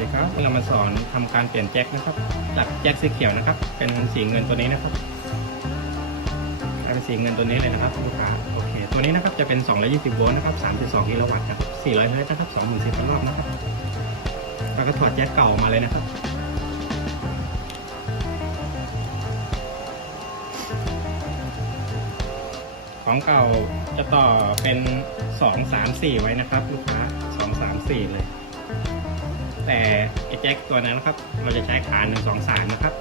ดีครับเรามาสอนทำการเปลี่ยนแจ็คนะครับจากแจ็คสีเขียวนะครับเป็นสีเงินตัวนี้นะครับเป็นสีเงินตัวนี้เลยนะครับลูกค้าโอเคตัวนี้นะครับจะเป็น220โวลต์นะครับ3.2 กิโลวัตต์ครับ400เฮิร์ตซ์นะครับ24,000 รอบนะครับแล้วก็ถอดแจ็คเก่าออกมาเลยนะครับของเก่าจะต่อเป็น2 3 4ไว้นะครับลูกค้า2 3 4เลยแต่ไอ้แจ็คตัวนั้นนะครับเราจะใช้ขา1 2 3นะครับ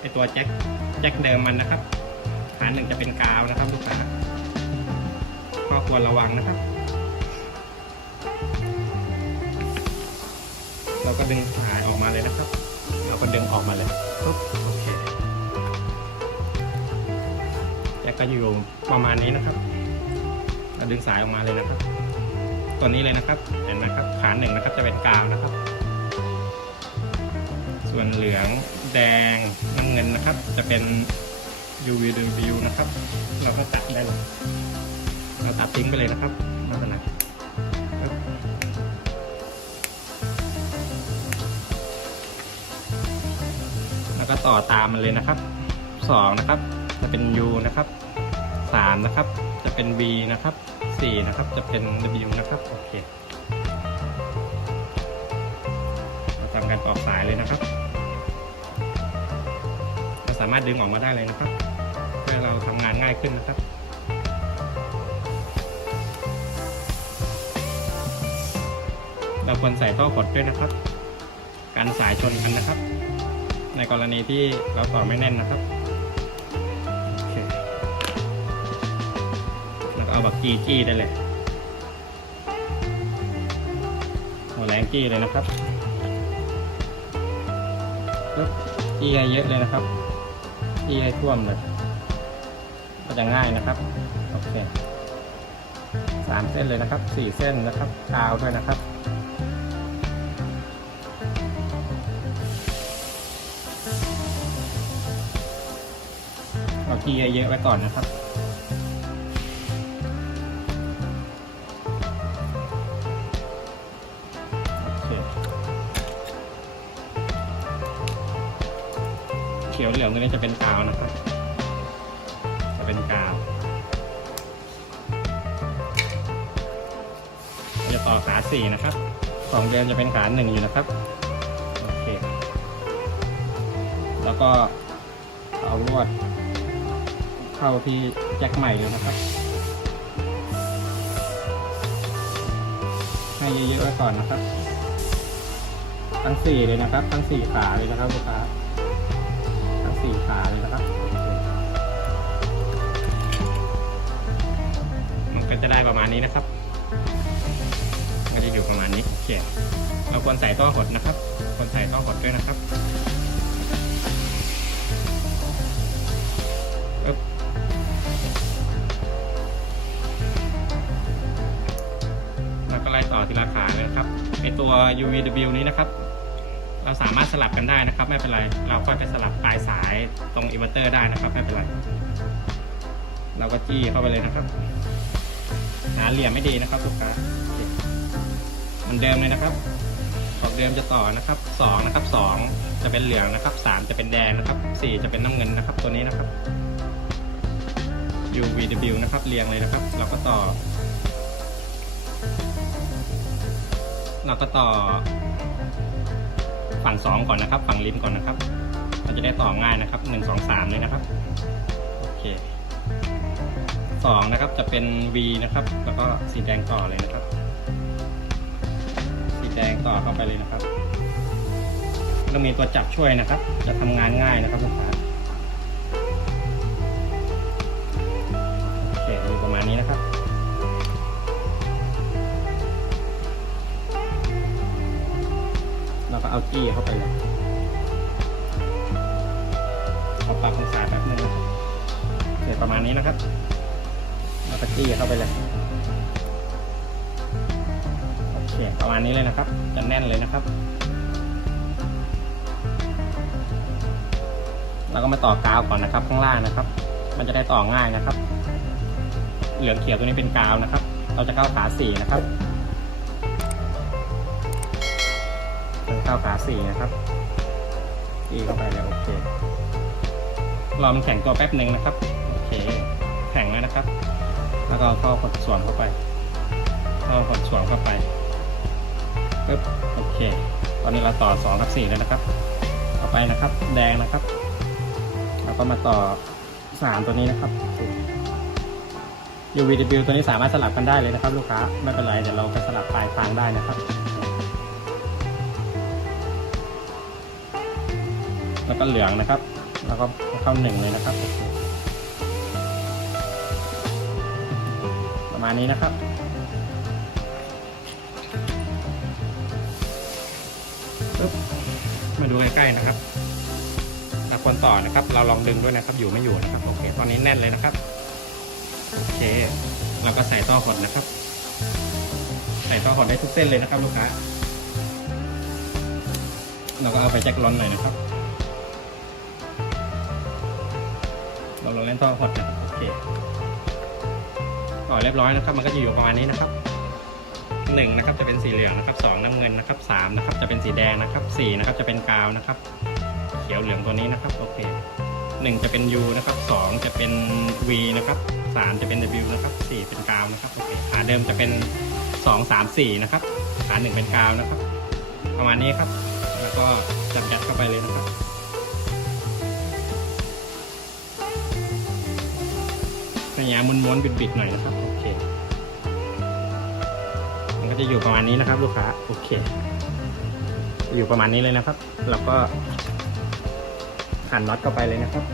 ไอ้ตัวแจ็คเดิมมันนะครับขา1จะเป็นกาวนะครับลูกค้าก็ควรระวังนะครับเราก็ดึงสายออกมาเลยนะครับเราก็ดึงออกมาเลยปุ๊บโอเคแจ็คก็อยู่ประมาณนี้นะครับเราดึงสายออกมาเลยนะครับตัวนี้เลยนะครับเห็นไหมครับขา1นะครับจะเป็นกาวนะครับส่วนเหลืองแดงน้ำเงินนะครับจะเป็น UVW นะครับเราก็ตัดได้เลยเราตัดทิ้งไปเลยนะครับไม่เป็นไรแล้วก็ต่อตามมันเลยนะครับ2นะครับจะเป็น U นะครับ3นะครับจะเป็น V นะครับ4นะครับจะเป็น W นะครับโอเคเราทำการต่อสายเลยนะครับเราสามารถดึงออกมาได้เลยนะครับเพื่อเราทำงานง่ายขึ้นนะครับเราควรใส่ท่อกดด้วยนะครับการสายชนกันนะครับในกรณีที่เราต่อไม่แน่นนะครับโอเคแล้วก็เอาบักจี้ได้เลยหัวแรงจี้เลยนะครับจี้ให้เยอะเลยนะครับจี้ให้ท่วมเลยก็จะง่ายนะครับโอเค3 เส้นเลยนะครับ4 เส้นนะครับกาวด้วยนะครับเอาจี้เยอะๆไว้ก่อนนะครับเขียวเหลืองตัวนี้จะเป็นกาวนะครับจะเป็นกาวจะต่อขา4นะครับ2เดิมจะเป็นขา1อยู่นะครับโอเคแล้วก็เอาลวดเข้าที่แจ็คใหม่เลยนะครับให้เยอะๆไว้ก่อนนะครับทั้ง4เลยนะครับทั้ง4ขาเลยนะครับลูกค้าทั้ง4ขาเลยนะครับมันก็จะได้ประมาณนี้นะครับมันจะอยู่ประมาณนี้โอเคเราควรใส่ท่อกดนะครับควรใส่ท่อกดด้วยนะครับแล้วก็ไล่ต่อทีละขาเลยนะครับไอตัว UVW นี้นะครับเราสามารถสลับกันได้นะครับไม่เป็นไรเราก็ไปสลับปลายสายตรงอินเวอร์เตอร์ได้นะครับไม่เป็นไรเราก็จี้เข้าไปเลยนะครับหาเหลี่ยมไม่ดีนะครับลูกค้าเหมือนเดิมเลยนะครับของเดิมจะต่อนะครับ2นะครับ2จะเป็นเหลืองนะครับ3จะเป็นแดงนะครับ4จะเป็นน้ำเงินนะครับตัวนี้นะครับ UVW นะครับเรียงเลยนะครับเราก็ต่อฝั่ง2ก่อนนะครับฝั่งริมก่อนนะครับเราจะได้ต่อง่ายนะครับ1 2 3เลยนะครับโอเค2นะครับจะเป็น V นะครับแล้วก็สีแดงต่อเลยนะครับสีแดงต่อเข้าไปเลยนะครับต้องมีตัวจับช่วยนะครับจะทำงานง่ายนะครับลูกค้าโอเคอยู่ประมาณนี้นะครับเราก็เอาจี้เข้าไปเลยเอาปรับองศาแป๊บนึงนะครับโอเคประมาณนี้นะครับเราก็จี้เข้าไปเลยโอเคประมาณนี้เลยนะครับจะแน่นเลยนะครับเราก็มาต่อกาวก่อนนะครับข้างล่างนะครับมันจะได้ต่อง่ายนะครับเหลืองเขียวตัวนี้เป็นกาวนะครับเราจะเข้าขา4นะครับ เข้าขา4นะครับอีเข้าไปแล้วโอเครอมันแข็งตัวแป๊บหนึ่งนะครับโอเคแข็งแล้วนะครับแล้วก็เอาท่อขดส่วนเข้าไปท่อขดส่วนเข้าไปปึ๊บโอเคตอนนี้เราต่อ2กับ4แล้วนะครับต่อไปนะครับแดงนะครับเราก็มาต่อ3ตัวนี้นะครับ UVW ตัวนี้สามารถสลับกันได้เลยนะครับลูกค้าไม่เป็นไรเดี๋ยวเราไปสลับปลายทางได้นะครับแล้วก็เหลืองนะครับแล้วก็เข้า1เลยนะครับประมาณนี้นะครับมาดูใกล้ๆนะครับเราควรต่อนะครับเราลองดึงด้วยนะครับอยู่ไม่อยู่นะครับโอเคตอนนี้แน่นเลยนะครับโอเคเราก็ใส่ท่อหดนะครับใส่ท่อหดได้ทุกเส้นเลยนะครับลูกค้าเราก็เอาไปแจ็คล้นหน่อยนะครับเราเล่นท่อหดนะโอเคต่อเรียบร้อยนะครับมันก็จะอยู่ประมาณนี้นะครับ1นะครับจะเป็นสีเหลืองนะครับ2น้ำเงินนะครับ3นะครับจะเป็นสีแดงนะครับ4นะครับจะเป็นกาวนะครับเขียวเหลืองตัวนี้นะครับโอเค1จะเป็น U นะครับ2จะเป็น V นะครับ3จะเป็น W นะครับ4เป็นกาวนะครับโอเคขาเดิมจะเป็น2 3 4นะครับขา1เป็นกาวนะครับประมาณนี้ครับแล้วก็จับยัดเข้าไปเลยนะครับพยายามม้วนๆบิดๆหน่อยนะครับโอเคมันก็จะอยู่ประมาณนี้นะครับลูกค้าโอเคอยู่ประมาณนี้เลยนะครับแล้วก็ขันน็อตเข้าไปเลยนะครับ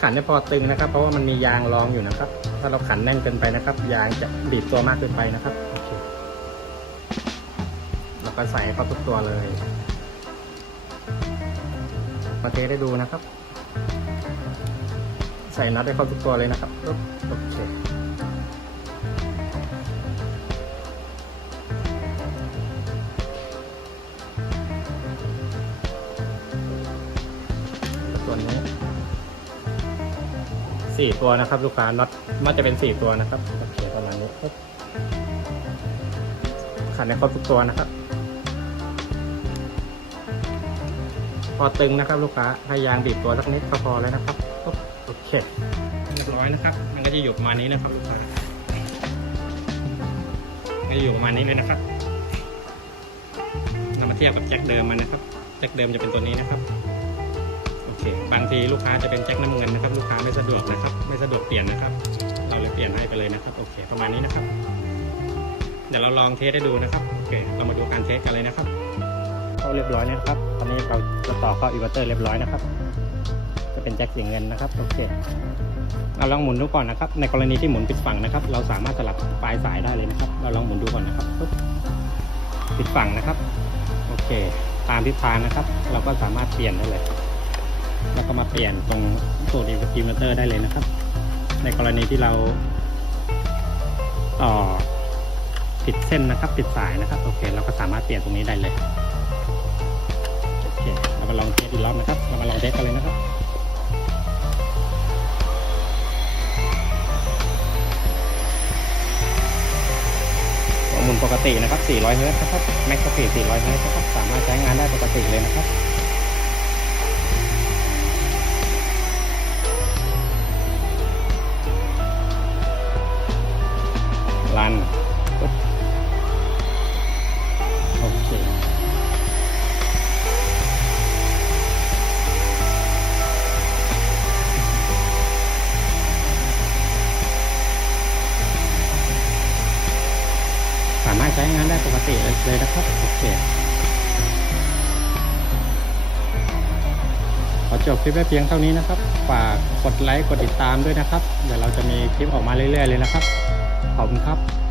ขันให้พอตึงนะครับเพราะว่ามันมียางรองอยู่นะครับถ้าเราขันแน่นเกินไปนะครับยางจะดีดตัวมากเกินไปนะครับโอเคแล้วก็ใส่ให้เข้าทุกตัวเลยมาเทสได้ดูนะครับใส่น็อตให้เข้าทุกตัวเลยนะครับโอเคตัวนี้4ตัวนะครับลูกค้าน็อตมันจะเป็น4ตัวนะครับโอเคประมาณนี้ขันให้ครบทุกตัวนะครับพอตึงนะครับลูกค้าให้ยางบีบตัวสักนิดก็พอแล้วนะครับโอเคเรียบร้อยนะครับมันก็จะอยู่ประมาณนี้นะครับลูกค้าก็จะอยู่ประมาณนี้เลยนะครับนำมาเทียบกับแจ็คเดิมมันนะครับแจ็คเดิมจะเป็นตัวนี้นะครับโอเคบางทีลูกค้าจะเป็นแจ็คน้ำเงินนะครับลูกค้าไม่สะดวกนะครับไม่สะดวกเปลี่ยนนะครับเราเลยเปลี่ยนให้ไปเลยนะครับโอเคประมาณนี้นะครับเดี๋ยวเราลองเทสได้ดูนะครับโอเคเรามาดูการเทสกันเลยนะครับเข้าเรียบร้อยนะครับตอนนี้เราจะต่อเข้าอินเวอร์เตอร์เรียบร้อยนะครับจะเป็นแจ็คสีเงินนะครับโอเคเราลองหมุนดูก่อนนะครับในกรณีที่หมุนปิดฝั่งนะครับเราสามารถสลับปลายสายได้เลยนะครับเราลองหมุนดูก่อนนะครับปิดฝั่งนะครับโอเคตามทิศทางนะครับเราก็สามารถเปลี่ยนได้เลยแล้วก็มาเปลี่ยนตรงสูตรอินเวอร์เตอร์ได้เลยนะครับในกรณีที่เราต่อผิดเส้นนะครับผิดสายนะครับโอเคเราก็สามารถเปลี่ยนตรงนี้ได้เลยโอเคเรามาลองเทสอีกรอบนะครับเรามาลองเทสกันเลยนะครับหมุนปกตินะครับ400 เฮิร์ตซ์นะครับแม็กซ์สปีด400 เฮิร์ตซ์นะครับสามารถใช้งานได้ปกติเลยนะครับรันโอเคสามารถใช้งานได้ปกติเลยนะครับโอเคขอจบคลิปไว้เพียงเท่านี้นะครับฝากกดไลค์กดติดตามด้วยนะครับเดี๋ยวเราจะมีคลิปออกมาเรื่อยๆเลยนะครับขอบคุณครับ